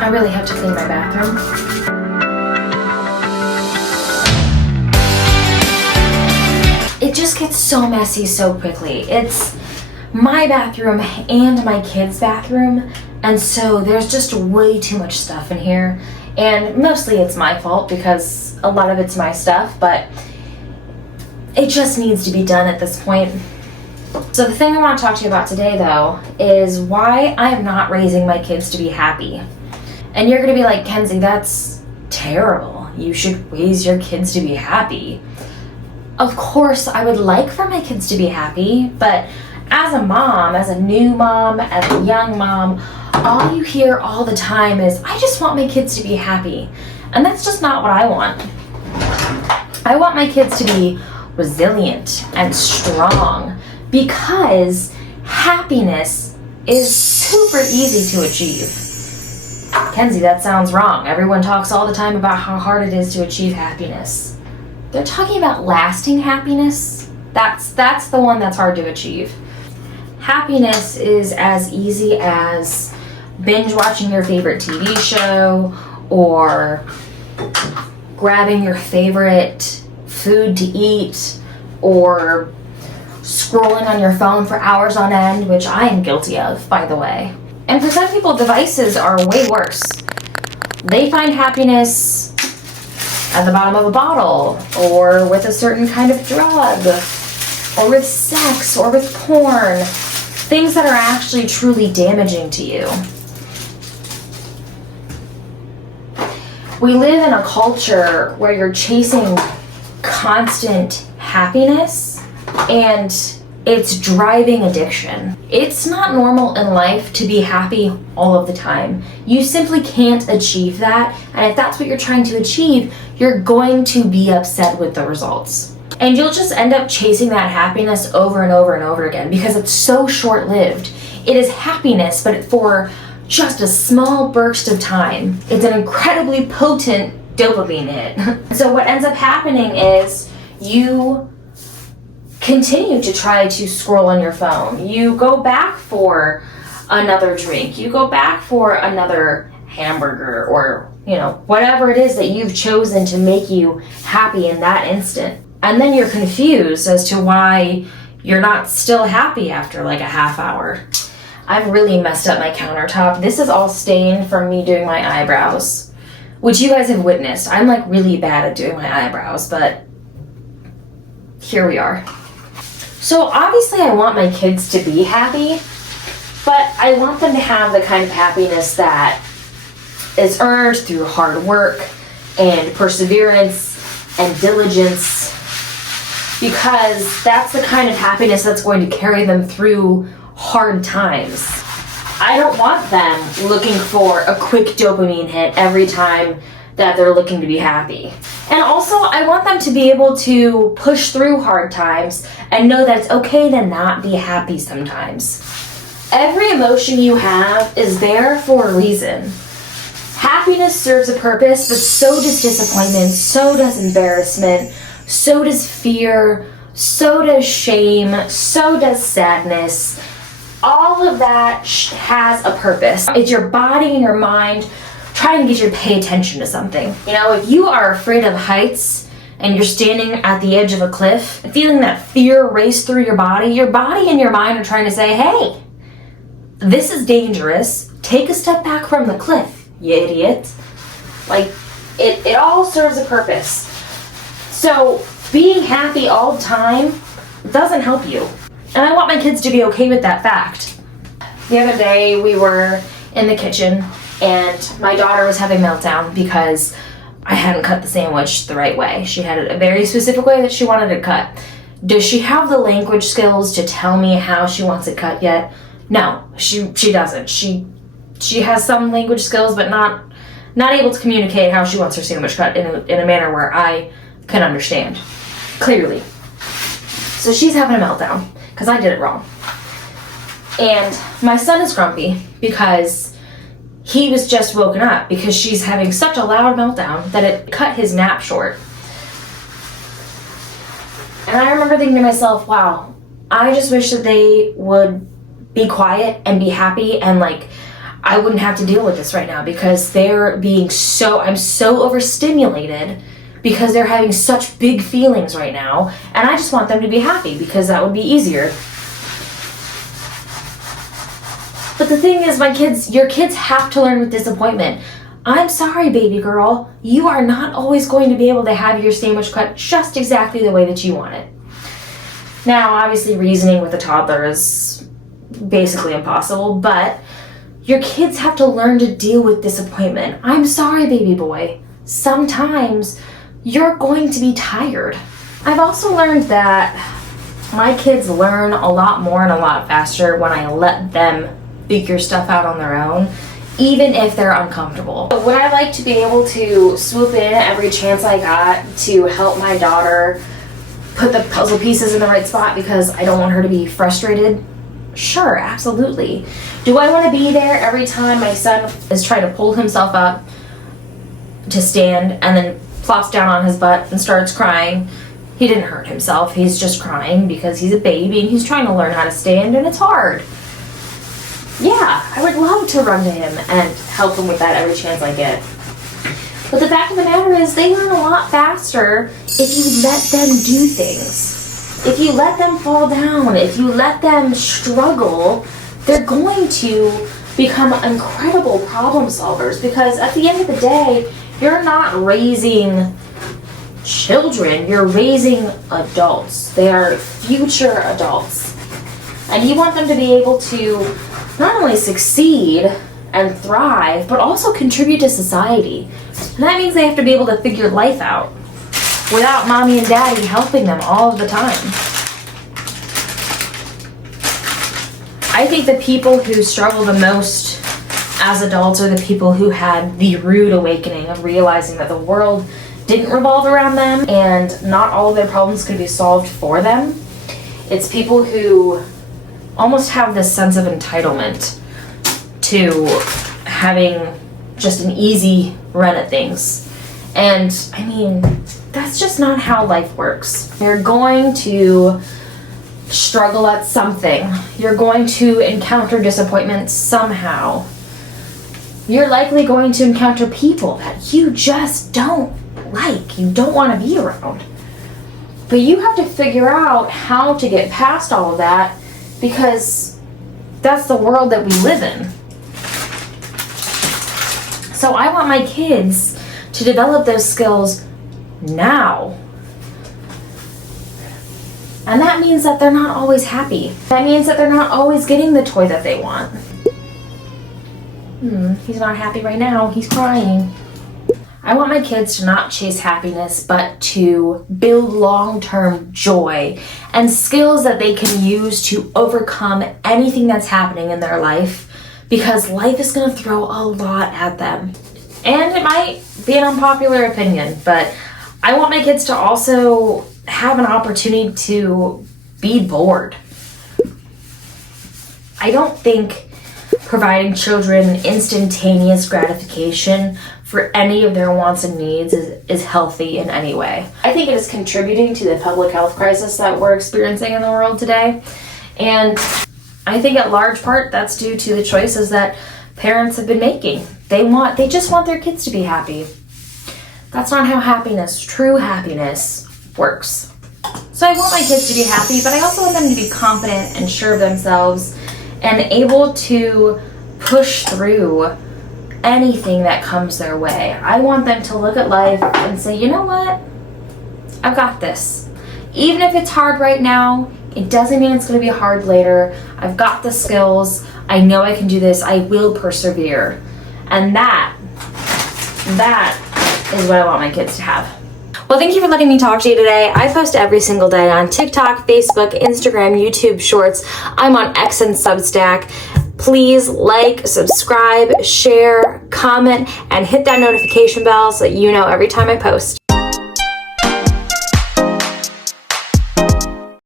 I really have to clean my bathroom. It just gets so messy so quickly. It's my bathroom and my kids' bathroom, and so there's just way too much stuff in here. And mostly it's my fault because a lot of it's my stuff, but it just needs to be done at this point. So the thing I want to talk to you about today, though, is why I am not raising my kids to be happy. And you're going to be like, Kenzie, that's terrible. You should raise your kids to be happy. Of course, I would like for my kids to be happy, but as a mom, as a new mom, as a young mom, all you hear all the time is, I just want my kids to be happy. And that's just not what I want. I want my kids to be resilient and strong because happiness is super easy to achieve. Kenzie, that sounds wrong. Everyone talks all the time about how hard it is to achieve happiness. They're talking about lasting happiness. That's the one that's hard to achieve. Happiness is as easy as binge watching your favorite TV show or grabbing your favorite food to eat or scrolling on your phone for hours on end, which I am guilty of, by the way. And for some people, devices are way worse. They find happiness at the bottom of a bottle, or with a certain kind of drug, or with sex, or with porn. Things that are actually truly damaging to you. We live in a culture where you're chasing constant happiness, and it's driving addiction. It's not normal in life to be happy all of the time. You simply can't achieve that, and if that's what you're trying to achieve, you're going to be upset with the results. And you'll just end up chasing that happiness over and over and over again because it's so short-lived. It is happiness, but for just a small burst of time. It's an incredibly potent dopamine hit. So what ends up happening is you continue to try to scroll on your phone. You go back for another drink. You go back for another hamburger or, whatever it is that you've chosen to make you happy in that instant. And then you're confused as to why you're not still happy after like a half hour. I've really messed up my countertop. This is all stained from me doing my eyebrows, which you guys have witnessed. I'm like really bad at doing my eyebrows, but here we are. So obviously I want my kids to be happy, but I want them to have the kind of happiness that is earned through hard work and perseverance and diligence, because that's the kind of happiness that's going to carry them through hard times. I don't want them looking for a quick dopamine hit every time that they're looking to be happy. And also, I want them to be able to push through hard times and know that it's okay to not be happy sometimes. Every emotion you have is there for a reason. Happiness serves a purpose, but so does disappointment, so does embarrassment, so does fear, so does shame, so does sadness. All of that has a purpose. It's your body and your mind trying to get you to pay attention to something. If you are afraid of heights and you're standing at the edge of a cliff, feeling that fear race through your body and your mind are trying to say, hey, this is dangerous. Take a step back from the cliff, you idiot. It all serves a purpose. So being happy all the time doesn't help you. And I want my kids to be okay with that fact. The other day we were in the kitchen and my daughter was having a meltdown because I hadn't cut the sandwich the right way. She had a very specific way that she wanted it cut. Does she have the language skills to tell me how she wants it cut yet? No, she doesn't. She has some language skills, but not able to communicate how she wants her sandwich cut in a manner where I can understand clearly. So she's having a meltdown because I did it wrong. And my son is grumpy because he was just woken up because she's having such a loud meltdown that it cut his nap short. And I remember thinking to myself, wow, I just wish that they would be quiet and be happy and I wouldn't have to deal with this right now because I'm so overstimulated because they're having such big feelings right now, and I just want them to be happy because that would be easier. But the thing is, your kids have to learn with disappointment. I'm sorry, baby girl, you are not always going to be able to have your sandwich cut just exactly the way that you want it. Now, obviously, reasoning with a toddler is basically impossible, but your kids have to learn to deal with disappointment. I'm sorry, baby boy. Sometimes you're going to be tired. I've also learned that my kids learn a lot more and a lot faster when I let them figure stuff out on their own, even if they're uncomfortable. But would I like to be able to swoop in every chance I got to help my daughter put the puzzle pieces in the right spot because I don't want her to be frustrated? Sure, absolutely. Do I want to be there every time my son is trying to pull himself up to stand and then plops down on his butt and starts crying? He didn't hurt himself. He's just crying because he's a baby and he's trying to learn how to stand, and it's hard. Yeah, I would love to run to him and help him with that every chance I get. But the fact of the matter is, they learn a lot faster if you let them do things. If you let them fall down, if you let them struggle, they're going to become incredible problem solvers, because at the end of the day, you're not raising children, you're raising adults. They are future adults. And you want them to be able to not only succeed and thrive, but also contribute to society. And that means they have to be able to figure life out without mommy and daddy helping them all of the time. I think the people who struggle the most as adults are the people who had the rude awakening of realizing that the world didn't revolve around them and not all of their problems could be solved for them. It's people who almost have this sense of entitlement to having just an easy run at things. And I mean, that's just not how life works. You're going to struggle at something. You're going to encounter disappointment somehow. You're likely going to encounter people that you just don't like, you don't want to be around. But you have to figure out how to get past all of that, because that's the world that we live in. So I want my kids to develop those skills now. And that means that they're not always happy. That means that they're not always getting the toy that they want. He's not happy right now. He's crying. I want my kids to not chase happiness, but to build long-term joy and skills that they can use to overcome anything that's happening in their life, because life is going to throw a lot at them. And it might be an unpopular opinion, but I want my kids to also have an opportunity to be bored. I don't think providing children instantaneous gratification for any of their wants and needs is healthy in any way. I think it is contributing to the public health crisis that we're experiencing in the world today. And I think at large part that's due to the choices that parents have been making. They just want their kids to be happy. That's not how true happiness works. So I want my kids to be happy, but I also want them to be confident and sure of themselves and able to push through anything that comes their way. I want them to look at life and say, you know what? I've got this. Even if it's hard right now, it doesn't mean it's going to be hard later. I've got the skills. I know I can do this. I will persevere. And that is what I want my kids to have. Well, thank you for letting me talk to you today. I post every single day on TikTok, Facebook, Instagram, YouTube Shorts. I'm on X and Substack. Please like, subscribe, share, comment, and hit that notification bell so that you know every time I post.